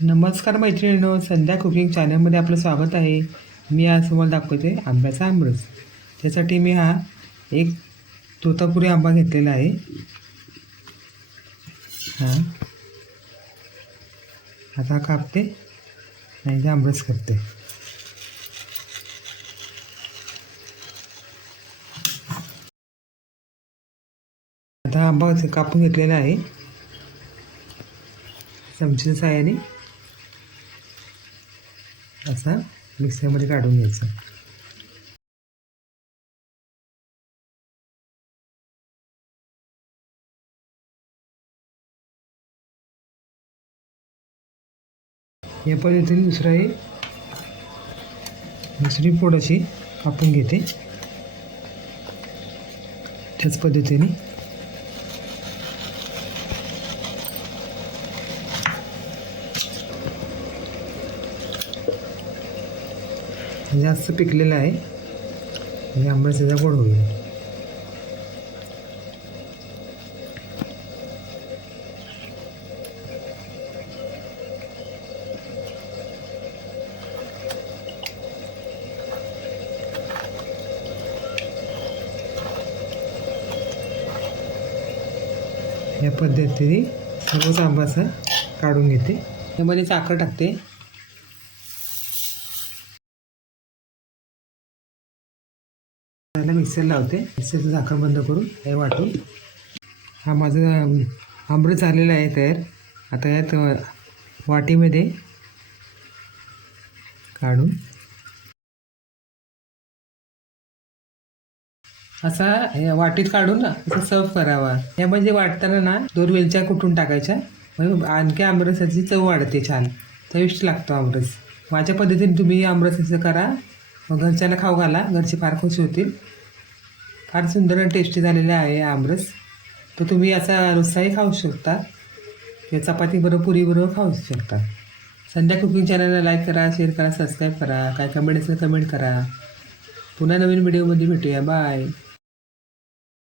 नमस्कार मैत्रिणींनो संध्या कुकिंग चॅनलमध्ये आपलं स्वागत आहे. मी आज तुम्हाला दाखवते आंब्याचा आमरस. त्यासाठी मी हा एक तोतापुरी आंबा घेतलेला आहे. हां. आता कापते आणि ते आमरस करते. आता आंबा कापून घेतलेला आहे. चमचीच्या साहाय्याने असा मिक्सरमध्ये काढून घ्यायचा. या पद्धतीने दुसरा हे दुसरी फोड कापून घेते. त्याच पद्धतीने जास्त पिकलेला आहे. म्हणजे आंब्याचा गोड होईल. या पद्धतीने सर्वच आंबाचा काढून घेते. त्यामध्ये साखर टाकते. त्याला मिक्सर लावते. मिक्सरचं झाकण बंद करून हे वाटून. हा माझा आंबरस झालेला आहे तयार. आता यात वाटीमध्ये काढून. असा हे वाटीत काढून असं सर्व करावा. यामध्ये म्हणजे वाटताना ना दोन वेलच्या कुटून टाकायच्या? म्हणजे आणखी आमरसाची चव वाढते छान. चविष्ट लागतो आमरस. माझ्या पद्धतीने तुम्ही आमरस असं करा. मग घरच्यांना खाऊ घाला. घरचे फार खुश होतील. फार सुंदर आणि टेस्टी झालेला आहे आमरस. तो तुम्ही याचा रस्साही खाऊ शकता. या चपाती बरोबर पुरी बरोबर खाऊ शकता. संध्या कुकिंग चॅनलला लाईक करा शेअर करा सबस्क्राईब करा. काय कमेंट असेल कमेंट करा. पुन्हा नवीन व्हिडिओमध्ये भेटूया. बाय